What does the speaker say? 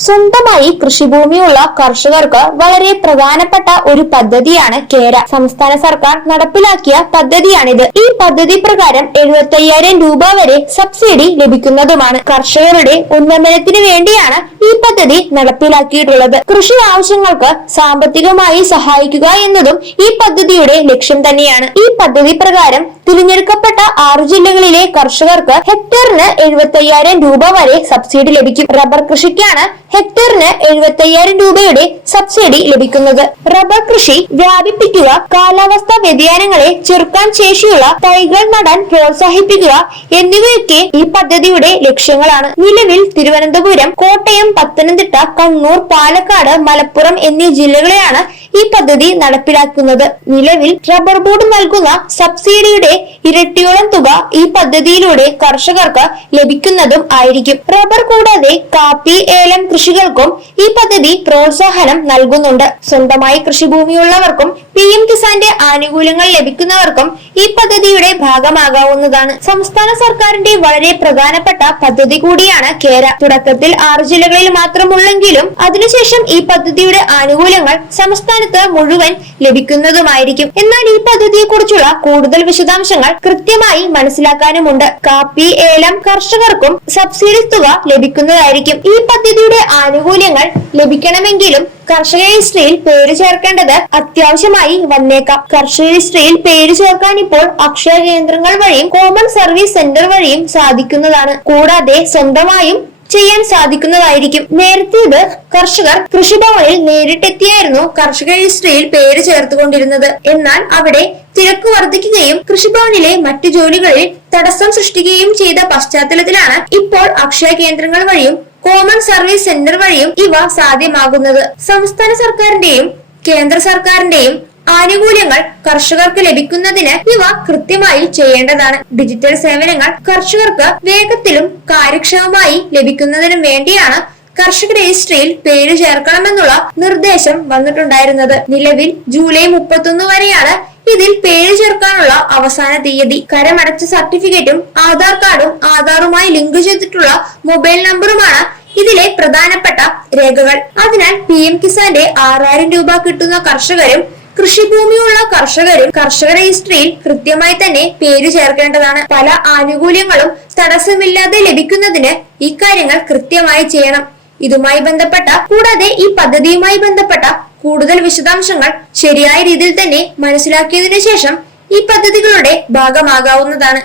സ്വന്തമായി കൃഷിഭൂമിയുള്ള കർഷകർക്ക് വളരെ പ്രധാനപ്പെട്ട ഒരു പദ്ധതിയാണ് കേര. സംസ്ഥാന സർക്കാർ നടപ്പിലാക്കിയ പദ്ധതിയാണിത്. ഈ പദ്ധതി പ്രകാരം 75,000 രൂപ വരെ സബ്സിഡി ലഭിക്കുന്നതുമാണ്. കർഷകരുടെ ഉന്നമനത്തിന് വേണ്ടിയാണ് ഈ പദ്ധതി നടപ്പിലാക്കിയിട്ടുള്ളത്. കൃഷി ആവശ്യങ്ങൾക്ക് സാമ്പത്തികമായി സഹായിക്കുക എന്നതും ഈ പദ്ധതിയുടെ ലക്ഷ്യം തന്നെയാണ്. ഈ പദ്ധതി പ്രകാരം തിരഞ്ഞെടുക്കപ്പെട്ട 6 ജില്ലകളിലെ കർഷകർക്ക് ഹെക്ടറിന് 75,000 രൂപ വരെ സബ്സിഡി ലഭിക്കും. റബ്ബർ കൃഷിക്കാണ് ഹെക്ടറിന് 75,000 രൂപയുടെ സബ്സിഡി ലഭിക്കുന്നത്. റബ്ബർ കൃഷി വ്യാപിപ്പിക്കുക, കാലാവസ്ഥാ വ്യതിയാനങ്ങളെ ചെറുക്കാൻ ശേഷിയുള്ള തൈകൾ നടാൻ പ്രോത്സാഹിപ്പിക്കുക എന്നിവയൊക്കെ ഈ പദ്ധതിയുടെ ലക്ഷ്യങ്ങളാണ്. നിലവിൽ തിരുവനന്തപുരം, കോട്ടയം, പത്തനംതിട്ട, കണ്ണൂർ, പാലക്കാട്, മലപ്പുറം എന്നീ ജില്ലകളെയാണ് ഈ പദ്ധതി നടപ്പിലാക്കുന്നത്. നിലവിൽ റബ്ബർ ബോർഡ് നൽകുന്ന സബ്സിഡിയുടെ ഇരട്ടിയോളം തുക ഈ പദ്ധതിയിലൂടെ കർഷകർക്ക് ലഭിക്കുന്നതും ആയിരിക്കും. റബ്ബർ കൂടാതെ കാപ്പി, ഏലം കൃഷികൾക്കും ഈ പദ്ധതി പ്രോത്സാഹനം നൽകുന്നുണ്ട്. സ്വന്തമായി കൃഷിഭൂമിയുള്ളവർക്കും PM കിസാന്റെ ആനുകൂല്യങ്ങൾ ലഭിക്കുന്നവർക്കും ഈ പദ്ധതിയുടെ ഭാഗമാകാവുന്നതാണ്. സംസ്ഥാന സർക്കാരിന്റെ വളരെ പ്രധാനപ്പെട്ട പദ്ധതി കൂടിയാണ് കേര. തുടക്കത്തിൽ 6 ജില്ലകളിൽ മാത്രമുള്ളെങ്കിലും അതിനുശേഷം ഈ പദ്ധതിയുടെ ആനുകൂല്യങ്ങൾ സംസ്ഥാനത്ത് മുഴുവൻ ലഭിക്കുന്നതുമായിരിക്കും. എന്നാൽ ഈ പദ്ധതിയെ കുറിച്ചുള്ള കൂടുതൽ വിശദാംശങ്ങൾ കൃത്യമായി മനസ്സിലാക്കാനുമുണ്ട്. കാപ്പി, ഏലം കർഷകർക്കും സബ്സിഡി തുക ലഭിക്കുന്നതായിരിക്കും. ഈ പദ്ധതിയുടെ ആനുകൂല്യങ്ങൾ ലഭിക്കണമെങ്കിലും കർഷക രജിസ്ട്രിയിൽ പേര് ചേർക്കേണ്ടത് അത്യാവശ്യമായി വന്നേക്കാം. കർഷക രജിസ്ട്രിയിൽ പേര് ചേർക്കാൻ ഇപ്പോൾ അക്ഷയ കേന്ദ്രങ്ങൾ വഴിയും കോമൺ സർവീസ് സെന്റർ വഴിയും സാധിക്കുന്നതാണ്. കൂടാതെ സ്വന്തമായും ചെയ്യാൻ സാധിക്കുന്നതായിരിക്കും. നേരത്തെ ഇത് കർഷകർ കൃഷിഭവനിൽ നേരിട്ടെത്തിയായിരുന്നു കർഷക രജിസ്ട്രിയിൽ പേര് ചേർത്തുകൊണ്ടിരുന്നത്. എന്നാൽ അവിടെ തിരക്ക് വർദ്ധിക്കുകയും കൃഷിഭവനിലെ മറ്റു ജോലികളിൽ തടസ്സം സൃഷ്ടിക്കുകയും ചെയ്ത പശ്ചാത്തലത്തിലാണ് ഇപ്പോൾ അക്ഷയ കേന്ദ്രങ്ങൾ വഴിയും കോമൺ സർവീസ് സെന്റർ വഴിയും ഇവ സാധ്യമാകുന്നത്. സംസ്ഥാന സർക്കാരിന്റെയും കേന്ദ്ര സർക്കാരിന്റെയും ആനുകൂല്യങ്ങൾ കർഷകർക്ക് ലഭിക്കുന്നതിന് ഇവ കൃത്യമായി ചെയ്യേണ്ടതാണ്. ഡിജിറ്റൽ സേവനങ്ങൾ കർഷകർക്ക് വേഗത്തിലും കാര്യക്ഷമമായി ലഭിക്കുന്നതിനും വേണ്ടിയാണ് കർഷക രജിസ്ട്രിയിൽ പേര് ചേർക്കണമെന്നുള്ള നിർദ്ദേശം വന്നിട്ടുണ്ടായിരുന്നത്. നിലവിൽ ജൂലൈ 31 വരെയാണ് ഇതിൽ പേര് ചേർക്കാനുള്ള അവസാന തീയതി. കരമടച്ച സർട്ടിഫിക്കറ്റും ആധാർ കാർഡും ആധാറുമായി ലിങ്ക് ചെയ്തിട്ടുള്ള മൊബൈൽ നമ്പറുമാണ് ഇതിലെ പ്രധാനപ്പെട്ട രേഖകൾ. അതിനാൽ PM കിസാന്റെ 6,000 രൂപ കിട്ടുന്ന കർഷകരും കൃഷിഭൂമിയുള്ള കർഷകരും കർഷക രജിസ്ട്രിയിൽ കൃത്യമായി തന്നെ പേര് ചേർക്കേണ്ടതാണ്. പല ആനുകൂല്യങ്ങളും തടസ്സമില്ലാതെ ലഭിക്കുന്നതിന് ഇക്കാര്യങ്ങൾ കൃത്യമായി ചെയ്യണം. ഇതുമായി ബന്ധപ്പെട്ട കൂടാതെ ഈ പദ്ധതിയുമായി ബന്ധപ്പെട്ട കൂടുതൽ വിശദാംശങ്ങൾ ശരിയായ രീതിയിൽ തന്നെ മനസ്സിലാക്കിയതിനു ശേഷം ഈ പദ്ധതികളുടെ ഭാഗമാകാവുന്നതാണ്.